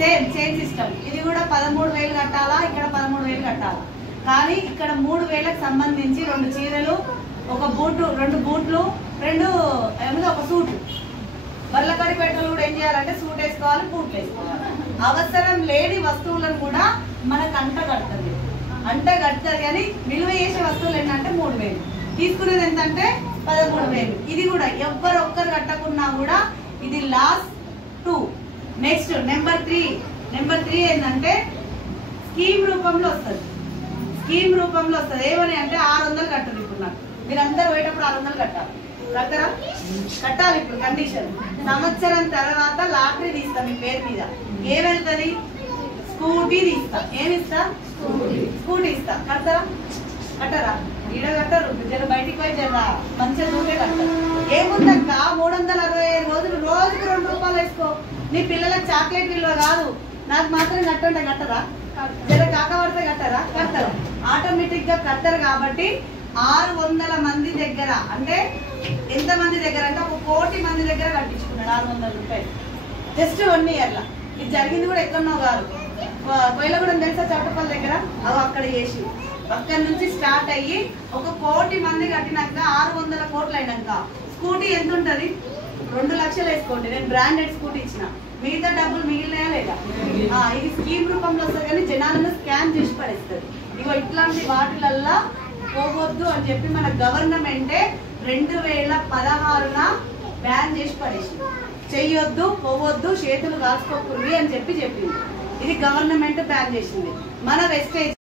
Same system. ఇది కూడా 13,000 కట్టాలా, ఇక్కడ 13,000 కట్టాలా. కానీ ఇక్కడ 3,000కి సంబంధించి 2 చీరలు, ఒక బూటు, 2 బూట్లు, 2 ఒక సూట్. బర్లకరిపేటలో కూడా ఏం చేయాలంటే సూట్ వేసుకోవాలి, బూట్లు వేసుకోవాలి. అవసరం లేని వస్తువులను కూడా మనకు అంట కడుతుంది. కానీ విలువ చేసే వస్తువులు ఏంటంటే 3,000, తీసుకునేది ఎంతంటే 13,000. ఇది కూడా ఒక్కరు కట్టకున్నా కూడా ఇది లాస్ట్ 2. నెక్స్ట్ నెంబర్ 3 ఏంటంటే స్కీమ్ రూపంలో వస్తుంది. ఏమని అంటే 600 కట్టదు. ఇప్పుడు నాకు మీరందరూ పోయేటప్పుడు 600 కట్టాలి. ఇప్పుడు కండిషన్, సంవత్సరం తర్వాత లాటరీ తీస్తా మీ పేరు మీద. ఏమెళ్తుంది? స్కూటీ తీస్తా. ఏమిస్తా? స్కూటీ ఇస్తా. కట్టరా? ఈడ కట్టరు. జర బయటికి పోయి జర మంచిగా చూసే కట్టరు. ఏముందక్క 365 రోజులు, రోజుకు 2 రూపాయలు వేసుకో. నీ పిల్లలకు చాక్లెట్ విలువ కాదు, నాకు మాత్రం కట్టుంటే కట్టరా? జర కాకపడితే కట్టరు. ఆటోమేటిక్ గా కట్టరు. కాబట్టి 600 మంది దగ్గర, అంటే ఎంత మంది దగ్గర అంటే 1 కోటి మంది దగ్గర కట్టించుకున్నాడు 600 రూపాయలు జస్ట్ 1 year లా. ఇది జరిగింది కూడా ఎక్కడనో కాదు, కోయిలగూడెం తెలుసా, చౌటపల్లి దగ్గర. అవి అక్కడ చేసి అక్కడి నుంచి స్టార్ట్ అయ్యి 1 కోటి మంది కట్టినాక 600 కోట్లు అయినాక స్కూటీ ఎంత ఉంటది? 2 లక్షలు వేసుకోండి. నేను బ్రాండెడ్ స్కూటీ ఇచ్చిన, మిగతా డబ్బులు మిగిలినాయా లేదా? ఇది స్కీమ్ రూపంలో వస్తుంది, కానీ జనాలను స్కామ్ చేసి పడేస్తుంది. ఇగో ఇట్లాంటి వాటిలల్లా పోవద్దు అని చెప్పి మన గవర్నమెంటే 2016న బ్యాన్ చేసి పడేసింది. చెయ్యొద్దు, పోవద్దు, చేతులు కాల్చుకోకూడదు అని చెప్పింది. ఇది గవర్నమెంట్ బ్యాన్ చేసింది. మన వెస్టేజ్